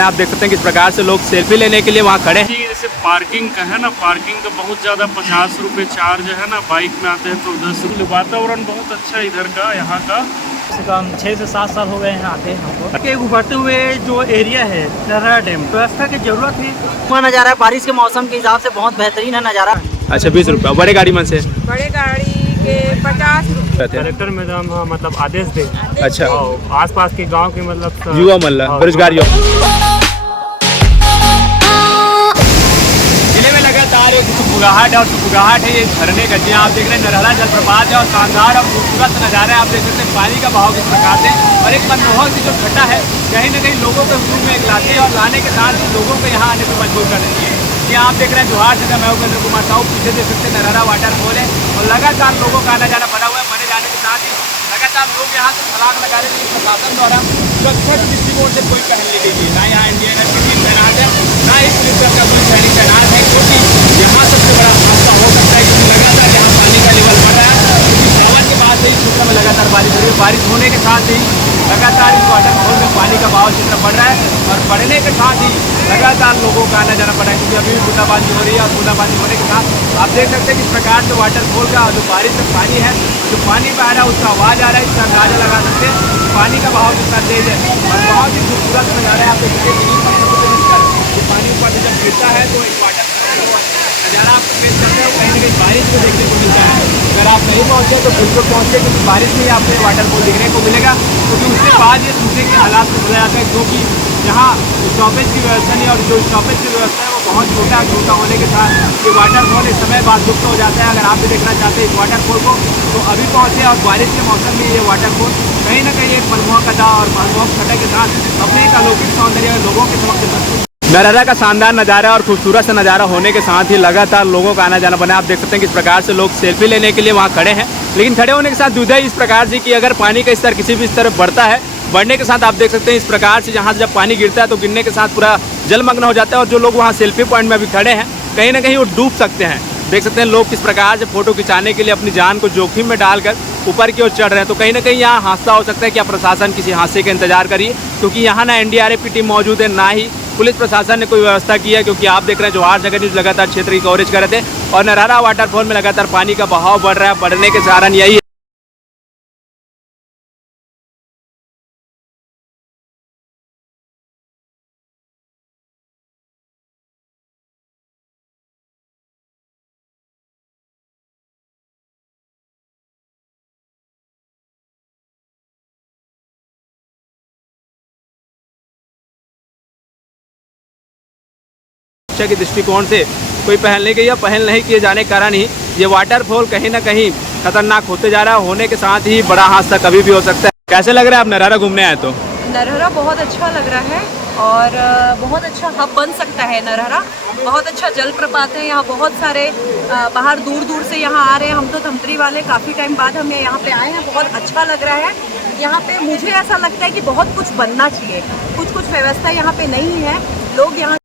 बना। आप देख सकते हैं किस प्रकार से लोग सेल्फी लेने के लिए वहाँ खड़े हैं। जैसे पार्किंग का है ना, पार्किंग का बहुत ज़्यादा 50 रुपये चार्ज है ना, बाइक में आते हैं तो 10 रुपये। वातावरण बहुत अच्छा है इधर का, यहाँ का। कम से कम 6 से 7 साल हो गए हैं आते हैं हमको। के उभरते हुए जो एरिया है नरहरा डैम, व्यवस्था की जरूरत है। वहाँ नज़ारा है बारिश के मौसम के हिसाब से बहुत बेहतरीन है नज़ारा। अच्छा 20 रुपये बड़े गाड़ी में से, बड़े गाड़ी के 50 रुपये। कलेक्टर मैडम मतलब आदेश दे। अच्छा आसपास के गांव के मतलब युवा मल्ला बेरोजगार युवा। जिले में लगातार एक सुबुगाहट है और सुबुगाहट है ये झरने का। जी आप देख रहे हैं नरहरा जलप्रपात है और शानदार और खूबसूरत नज़ारा है। आप देख सकते हैं पानी का बहाव किस प्रकार से, और एक मनमोहक सी जो घटा है कहीं ना कहीं लोगों को हुजूम में एक लाती है और लाने के साथ लोगों को यहाँ आने पर मजबूर कर देती है। ये आप देख रहे हैं जोहार से मैं उपेंद्र कुमार साहू, पीछे देख सकते हैं नरहरा वाटरफॉल है और लगातार लोगों का आना जाना बना हुआ है। बने जाने के साथ ही लगातार लोग यहाँ से छलांग लगा रहे हैं। प्रशासन द्वारा सुरक्षा के दृष्टिकोण से कोई पहल नहीं ली गई, ना यहाँ इंडियन आर्मी की टीम तैनात है, ना ही पुलिस का कोई सैनिक तैनात है, क्योंकि यहाँ सबसे बड़ा हादसा हो सकता है क्योंकि लगातार यहाँ पानी का लेवल बढ़ रहा है। सावन के बाद से इस क्षेत्र में लगातार बारिश हो रही है। बारिश होने के साथ ही लगातार इस वाटरफॉल में पानी का बहाव क्षेत्र बढ़ रहा है और बढ़ने के साथ ही लगातार लोगों का आना जाना पड़ रहा है, क्योंकि अभी भी बूंदाबांदी हो रही है और बूंदाबांदी होने के साथ आप देख सकते हैं किस प्रकार से वाटरफॉल का जो बारिश में पानी है, जो पानी बह रहा है उसका आवाज़ आ रहा है, इसका अंदाजा लगा सकते हैं पानी का बहाव कितना तेज है और बहुत ही खूबसूरत नज़ारा है। आप देख सकते हैं ये पानी ऊपर से जब गिरता है तो एक वाटरफॉल नज़ारा आपको पेश करते हैं, कहीं ना कहीं बारिश में देखने को मिलता है। अगर आप नहीं पहुँचे तो बिल्कुल पहुँचे, क्योंकि बारिश में ही आपको ये वाटरफॉल देखने को मिलेगा, क्योंकि उसके बाद ये सूखे के हालात में बदल जाता है, क्योंकि यहाँ स्टॉपेज की व्यवस्था नहीं, और जो स्टॉपेज की व्यवस्था है वो बहुत छोटा होने के साथ ये वाटरफॉल इस समय बाद लुप्त हो जाता है। अगर आप भी देखना चाहते हैं इस वाटरफॉल को तो अभी पहुँचे, और बारिश के मौसम में ये वाटरफॉल कहीं ना कहीं एक मनमोहक अदा और मनमोहक छटा के साथ अपने एक अलौकिक सौंदर्य लोगों के समक्ष प्रस्तुत। नरहरा का शानदार नज़ारा और खूबसूरत सा नज़ारा होने के साथ ही लगातार लोगों का आना जाना बना। आप देख सकते हैं किस प्रकार से लोग सेल्फी लेने के लिए वहाँ खड़े हैं, लेकिन खड़े होने के साथ दुविधा इस प्रकार से कि अगर पानी का स्तर किसी भी स्तर बढ़ता है, बढ़ने के साथ आप देख सकते हैं इस प्रकार से जहाँ से जब पानी गिरता है तो गिरने के साथ पूरा जलमग्न हो जाता है, और जो लोग वहाँ सेल्फी पॉइंट में अभी खड़े हैं कहीं ना कहीं वो डूब सकते हैं। देख सकते हैं लोग किस प्रकार से फोटो खिंचाने के लिए अपनी जान को जोखिम में डालकर ऊपर की ओर चढ़ रहे हैं। तो कहीं ना कहीं यहाँ हादसा हो सकता है। क्या प्रशासन किसी हादसे का इंतजार करिए, क्योंकि यहाँ ना एनडीआरएफ की टीम मौजूद है, ना ही पुलिस प्रशासन ने कोई व्यवस्था की है। क्योंकि आप देख रहे हैं जोहार जगह न्यूज़ लगातार क्षेत्र की कवरेज कर रहे थे और नरहरा वाटरफॉल में लगातार पानी का बहाव बढ़ रहा है। बढ़ने के कारण यही के दृष्टिकोण से कोई पहल नहीं की या पहल नहीं किए जाने के कारण ही ये वाटरफॉल कहीं ना कहीं खतरनाक होते जा रहा है। होने के साथ ही बड़ा हादसा कभी भी हो सकता है। कैसे लग रहा है आप नरहरा घूमने आए तो? नरहरा बहुत अच्छा लग रहा है और बहुत अच्छा हब बन सकता है नरहरा। बहुत अच्छा जलप्रपात है, यहाँ बहुत सारे बाहर दूर दूर से यहाँ आ रहे हैं। हम तो धमतरी वाले काफ़ी टाइम बाद हम यहाँ पे आए हैं, बहुत अच्छा लग रहा है। यहाँ पे मुझे ऐसा लगता है कि बहुत कुछ बनना चाहिए, कुछ व्यवस्था यहाँ पे नहीं है। लोग यहाँ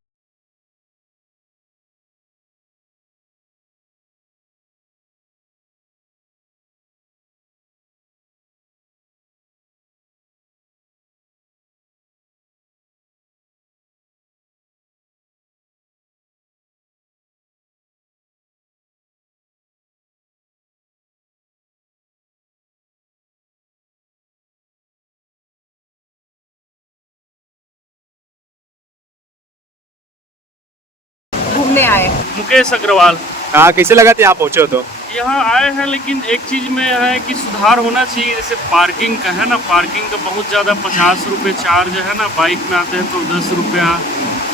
घूमने आए। मुकेश अग्रवाल। हाँ, कैसे लगा था यहाँ पहुँचे हो तो? यहाँ आए हैं, लेकिन एक चीज़ में है कि सुधार होना चाहिए। जैसे पार्किंग का है ना, पार्किंग का बहुत ज़्यादा 50 रुपये चार्ज है ना, बाइक में आते हैं तो 10 रुपया,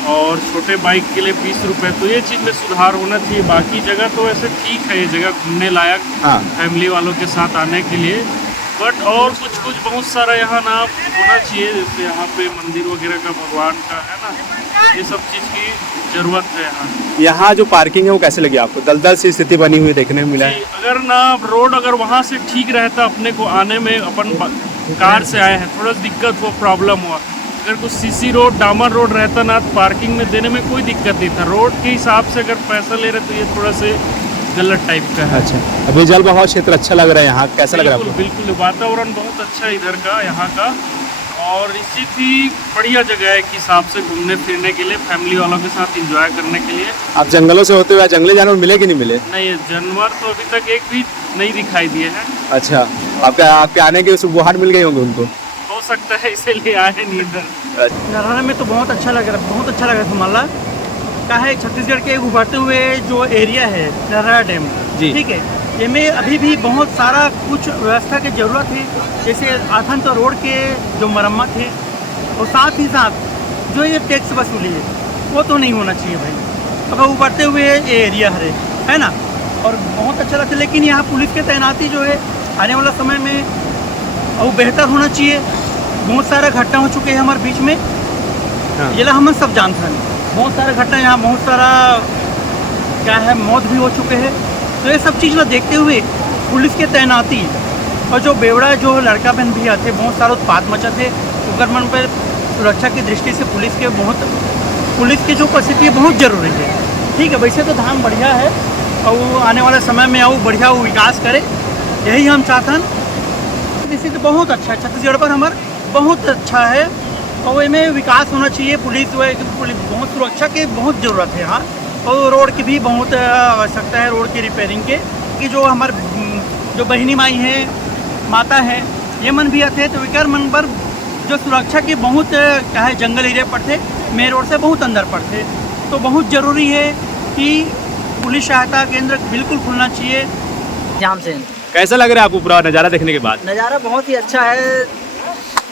और छोटे बाइक के लिए 20 रुपये। तो ये चीज़ में सुधार होना चाहिए। बाकी जगह तो ऐसे ठीक है, ये जगह घूमने लायक, हाँ। फैमिली वालों के साथ आने के लिए, बट और कुछ बहुत सारा यहाँ ना होना चाहिए। जैसे यहाँ पे मंदिर वगैरह का, भगवान का है ना, ये सब चीज़ की ज़रूरत है यहाँ जो पार्किंग है वो कैसे लगी आपको? दलदल सी स्थिति बनी हुई देखने में मिला है। अगर ना रोड अगर वहाँ से ठीक रहता, अपने को आने में अपन कार से आए हैं, थोड़ा दिक्कत हुआ, प्रॉब्लम हुआ। अगर कुछ सीसी रोड, डामर रोड रहता ना, तो पार्किंग में देने में कोई दिक्कत नहीं था। रोड के हिसाब से अगर पैसा ले रहे तो ये थोड़ा से गलत टाइप का है। अच्छा, अभी जल बहाव क्षेत्र अच्छा लग रहा है यहाँ, कैसा लग रहा है आपको? बिल्कुल, वातावरण बहुत अच्छा है इधर का, यहाँ का। और इसी थी बढ़िया जगह है कि हिसाब से घूमने फिरने के लिए, फैमिली वालों के साथ एंजॉय करने के लिए। आप जंगलों से होते हुए जंगली जानवर मिले कि नहीं मिले? नहीं, जानवर तो अभी तक एक भी नहीं दिखाई दिए हैं। अच्छा, आपके आने के सुबुहार मिल गई होंगे उनको? हो सकता है इसीलिए आए नहीं इधर। नरहरा में तो बहुत अच्छा लग रहा है मामला का है। छत्तीसगढ़ के उभरते हुए जो एरिया है नरहरा डैम, जी। ठीक है, ये में अभी भी बहुत सारा कुछ व्यवस्था की ज़रूरत है। जैसे आथन रोड के जो मरम्मत है, और साथ ही साथ जो ये टैक्स वसूली है वो तो नहीं होना चाहिए भाई। अब उभरते हुए ये एरिया है ना, और बहुत अच्छा लगता है। लेकिन यहाँ पुलिस की तैनाती जो है आने वाला समय में वो बेहतर होना चाहिए। बहुत सारा घटना हो चुके हैं हमारे बीच में, ये ला हम सब जानते हैं। बहुत सारा घटना यहाँ, बहुत सारा क्या है, मौत भी हो चुके हैं। तो ये सब चीज़ ना देखते हुए पुलिस के तैनाती और जो बेवड़ा जो लड़का बहन भी आते, बहुत सारा उत्पात मचा थे। उग्रमन पर सुरक्षा की दृष्टि से पुलिस की जो उपस्थिति है बहुत ज़रूरी है। ठीक है, वैसे तो धाम बढ़िया है और वो आने वाले समय में वो बढ़िया वो विकास करे, यही हम चाहते हैं। इसी तो बहुत अच्छा है, छत्तीसगढ़ पर हमारा बहुत अच्छा है और इनमें विकास होना चाहिए। पुलिस बहुत सुरक्षा की बहुत ज़रूरत है यहाँ, और रोड की भी बहुत आवश्यकता है, रोड की रिपेयरिंग के कि जो हमारे जो बहिनी माई है, माता है, ये मन भी आते हैं। तो विकार मन पर जो सुरक्षा की बहुत क्या है, जंगल एरिया पड़ते, मेन रोड से बहुत अंदर पड़ते, तो बहुत ज़रूरी है कि पुलिस सहायता केंद्र बिल्कुल खुलना चाहिए। जाम से कैसा लग रहा है आपको पूरा नज़ारा देखने के बाद? नज़ारा बहुत ही अच्छा है,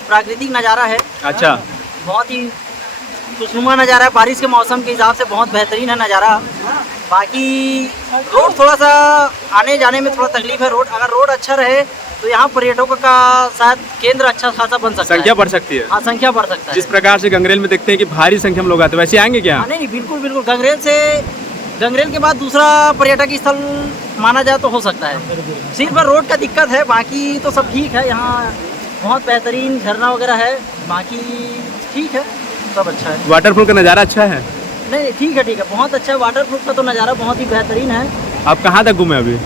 प्राकृतिक नज़ारा है। अच्छा, बहुत ही खुशनुमा नज़ारा है, बारिश के मौसम के हिसाब से बहुत बेहतरीन है नज़ारा। बाकी रोड थोड़ा सा आने जाने में थोड़ा तकलीफ है। अगर रोड अच्छा रहे तो यहाँ पर्यटकों का शायद केंद्र अच्छा खासा बन सकता है, संख्या बढ़ सकती है। हाँ, संख्या बढ़ सकता है। जिस प्रकार से गंगरेल में देखते हैं कि भारी संख्या में लोग आते हैं, वैसे आएंगे क्या? नहीं, बिल्कुल गंगरेल के बाद दूसरा पर्यटक स्थल माना जाए तो हो सकता है। सिर्फ रोड का दिक्कत है, बाकी तो सब ठीक है। यहाँ बहुत बेहतरीन झरना वगैरह है, बाकी ठीक है, सब अच्छा है। वाटरफॉल का नज़ारा अच्छा है? नहीं, ठीक है, बहुत अच्छा है। वाटरप्रूफ का तो नज़ारा बहुत ही बेहतरीन है। आप कहाँ तक घूमे अभी?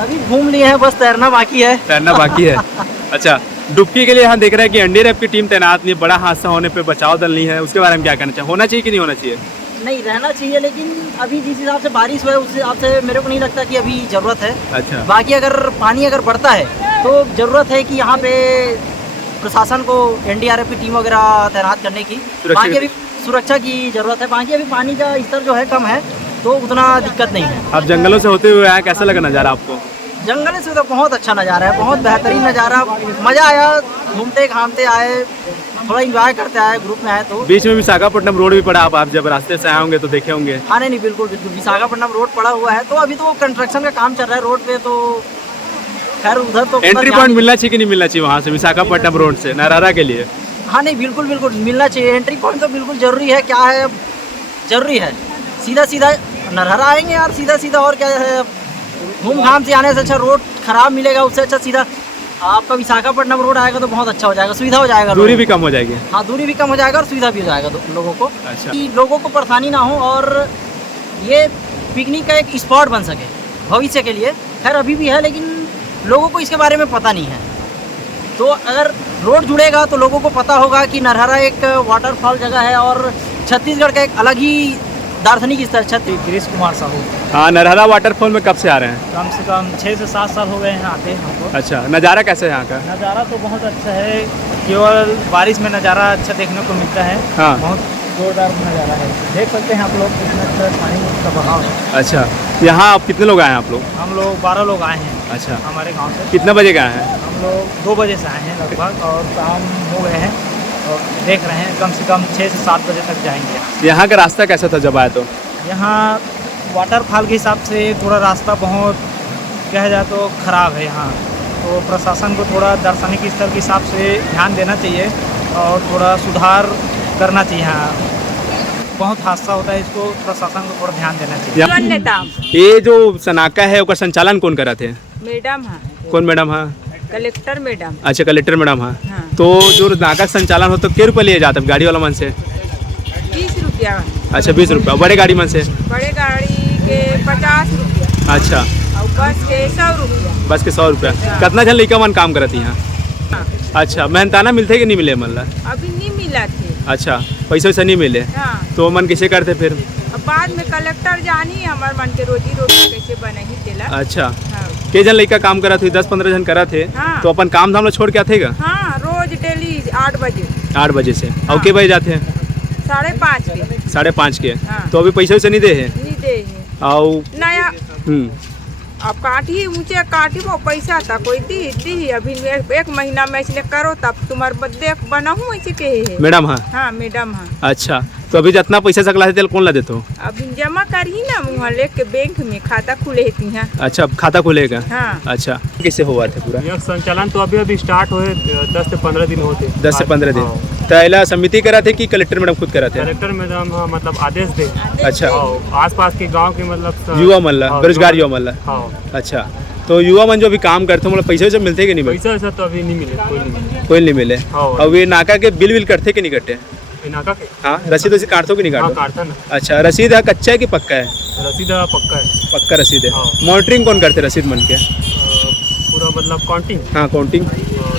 अभी घूम लिए हैं, बस तैरना बाकी है। तैरना बाकी है। अच्छा, डुबकी के लिए यहाँ देख रहे हैं कि एनडीआरएफ की टीम तैनात नहीं है, बड़ा हादसा होने पे बचाव दल नहीं है, उसके बारे में क्या कहना चाहिए? होना चाहिए कि नहीं होना चाहिए? नहीं, रहना चाहिए, लेकिन अभी जिस हिसाब से बारिश हुआ है उस हिसाब से मेरे को नहीं लगता कि अभी ज़रूरत है। अच्छा, बाकी अगर पानी अगर बढ़ता है तो ज़रूरत है कि यहाँ पे प्रशासन को एनडीआरएफ की टीम वगैरह तैनात करने की। बाकी अभी सुरक्षा की ज़रूरत है। बाकी अभी पानी का स्तर जो है कम है, तो उतना दिक्कत नहीं है। आप जंगलों से होते हुए आए, कैसा लगा नज़ारा आपको? जंगल से तो बहुत अच्छा नज़ारा है, बहुत बेहतरीन नज़ारा, मज़ा आया। घूमते घामते आए, थोड़ा इंजॉय करते आए, ग्रुप में आए। तो बीच में विशाखापट्टनम रोड भी पड़ा, आप जब रास्ते से आए होंगे तो देखे होंगे। हाँ, नहीं, बिल्कुल विशाखापट्टनम रोड पड़ा हुआ है। तो अभी तो कंस्ट्रक्शन का काम चल रहा है रोड पे, तो खैर उधर तो एंट्री पॉइंट मिलना चाहिए कि नहीं मिलना चाहिए वहाँ से, विशाखापट्टनम रोड से नरहरा के लिए? हाँ, नहीं, बिल्कुल मिलना चाहिए। एंट्री पॉइंट तो बिल्कुल ज़रूरी है। क्या है, ज़रूरी है। सीधा नरहरा आएंगे यार, सीधा और क्या है, घूम घाम से आने से अच्छा रोड खराब मिलेगा, उससे अच्छा सीधा आपका विशाखापट्टनम रोड आएगा तो बहुत अच्छा हो जाएगा, सुविधा हो जाएगा, दूरी भी कम हो जाएगी। हाँ, दूरी भी कम हो जाएगा और सुविधा भी हो जाएगा लोगों को। अच्छा, कि लोगों को परेशानी ना हो और ये पिकनिक का एक स्पॉट बन सके भविष्य के लिए। खैर अभी भी है, लेकिन लोगों को इसके बारे में पता नहीं है। तो अगर रोड जुड़ेगा तो लोगों को पता होगा कि नरहरा एक वाटरफॉल जगह है और छत्तीसगढ़ का एक अलग ही दार्शनिक स्थल। गिरीश कुमार साहू। हाँ, नरहरा वाटरफॉल में कब से आ रहे हैं? कम से कम 6 से 7 साल हो गए हैं आते हमको। अच्छा, नज़ारा कैसा है यहाँ का? नज़ारा तो बहुत अच्छा है, केवल बारिश में नज़ारा अच्छा देखने को मिलता है। हाँ, बहुत जोरदार नज़ारा है, देख सकते हैं आप लोग कितना अच्छा पानी का बहाव है। अच्छा, यहाँ आप कितने लोग आए हैं आप लोग? हम लोग 12 लोग आए हैं। अच्छा, हमारे गांव से। कितने बजे के आए हैं? हम लोग 2 बजे से आए हैं लगभग, और शाम हो गए हैं और देख रहे हैं कम से कम 6 से 7 बजे तक जाएंगे। यहाँ का रास्ता कैसा था जब आए तो? यहाँ वाटरफॉल के हिसाब से थोड़ा रास्ता बहुत कहा जाए तो ख़राब है यहाँ, तो प्रशासन को थोड़ा दार्शनिक स्थल के हिसाब से ध्यान देना चाहिए और थोड़ा सुधार करना चाहिए। यहाँ बहुत हादसा होता है, इसको प्रशासन को थोड़ा ध्यान देना चाहिए। ये जो सनाका है उसका संचालन कौन करा थे? मैडम हाँ, कौन मैडम? हाँ, कलेक्टर मैडम। अच्छा, कलेक्टर मैडम। हाँ, हाँ। तो जो नाका संचालन होता है क्या रुपये लिए जाता है गाड़ी वाला मन से? 20 रुपया। अच्छा, 20 रुपया। बड़े गाड़ी मन से? बड़े गाड़ी के 50 रुपया। अच्छा, और बस के 100 रुपया। बस के 100 रुपया। कितना जन लड़का मन काम करती यहाँ? अच्छा मेहनताना मिलते कि नहीं मिले मतलब? अभी नहीं मिला थे। अच्छा पैसे वैसे नहीं मिले हाँ, तो मन कैसे करते फिर? अब बाद में कलेक्टर जानी हमार मन के रोजी रोटी कैसे बने ही देला। अच्छा हाँ, के जन लड़का काम करा थे? 10-15 जन करा थे। हाँ। तो अपन काम धाम लोग छोड़ के आते का? हाँ, रोज डेली 8 बजे 8 बजे से हाँ। और के बजे जाते हैं? 5:30 के 5:30 के। हाँ। तो अभी पैसे वैसे नहीं दे है? नहीं दे है और नया। हम्म, अब काटी ऊंचे काटी वो पैसा था कोई दी अभी एक महीना में इसने करो तब तुम्हार बर्थडे बना हूँ ऐसे के है। मैडम हाँ। हाँ मैडम हाँ। अच्छा तो अभी जितना पैसा सकला है तेल कौन ला देते हो? अभी जमा करी ना वहाँ लेके बैंक में खाता खुले थी। हाँ अच्छा खाता खुलेगा? हाँ। अच्छा कैसे हुआ था पूरा? यह संचालन तो अभी स्टार्ट हुए 10 से 15 दिन होते। 10 से 15 दिन। हाँ। तो इला समिति करा थे कि कलेक्टर मैडम खुद करा थे? कलेक्टर मैडम हाँ, मतलब आदेश दे। अच्छा आस पास के गांव के मतलब युवा मल्ला हाँ, बेरोजगार युवा मल्ला। हाँ अच्छा तो युवा मन जो अभी काम करते मतलब पैसे वैसे मिलते कि नहीं मिलते? पैसा वैसा तो अभी नहीं मिले, कोई नहीं मिले। कोई नहीं मिले। हाँ। और ये नाका के बिल विल करते कि नहीं कटे? इनाका के हाँ रसीद वसीद काटते कि नहीं हाँ काटते? काटता ना। अच्छा रसीद है कच्चा है कि पक्का है? रसीद पक्का है। पक्का रसीद है। हाँ। मॉनिटरिंग कौन करते रसीद मन के? पूरा मतलब काउंटिंग हाँ काउंटिंग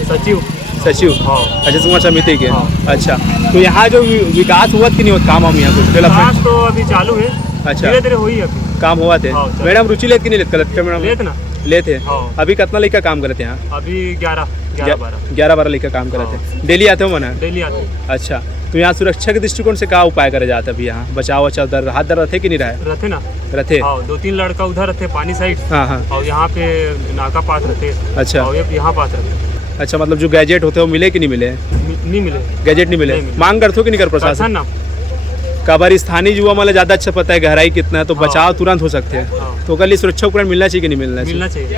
सचिव। सचिव। हाँ। अच्छा तुम्हारा समिति के। हाँ। अच्छा तो यहाँ जो विकास हुआ कि नहीं हुआ काम हम यहाँ कुछ डेवलपमेंट? विकास तो अभी चालू है। अच्छा धीरे धीरे हुई अभी काम हुआ थे। हाँ, चलो। मैडम रुचि लेते कि नहीं लेते कलेक्टर मैडम? लेत ना। लेते। हाँ। अभी कितना लड़का काम करते हैं यहाँ? अभी 11-12 11-12 लड़का काम कराते हैं। डेली आते हो मना? डेली आते हैं। अच्छा तो यहाँ सुरक्षा के दृष्टिकोण से क्या उपाय करे जाता है अभी यहाँ? बचाव वचाव दर हाथ दर रहते कि नहीं रहे? रहते ना। रहते। हाँ 2-3 लड़का उधर रहते पानी साइड हाँ हाँ। और यहाँ पे नाका पास रहते। अच्छा। और यहाँ पास रहते। अच्छा मतलब जो गैजेट होते हैं वो मिले कि नहीं मिले? नहीं मिले। गैजेट नहीं मिले। नहीं मिले। मांग करते हो कि नहीं कर प्रशासन? ना कबार स्थानीय युवा मतलब ज़्यादा अच्छा पता है गहराई कितना है तो हाँ। बचाव तुरंत हो सकते हैं। हाँ। तो कल सुरक्षा उपकरण मिलना चाहिए कि नहीं मिलना चाहिए? मिलना चाहिए।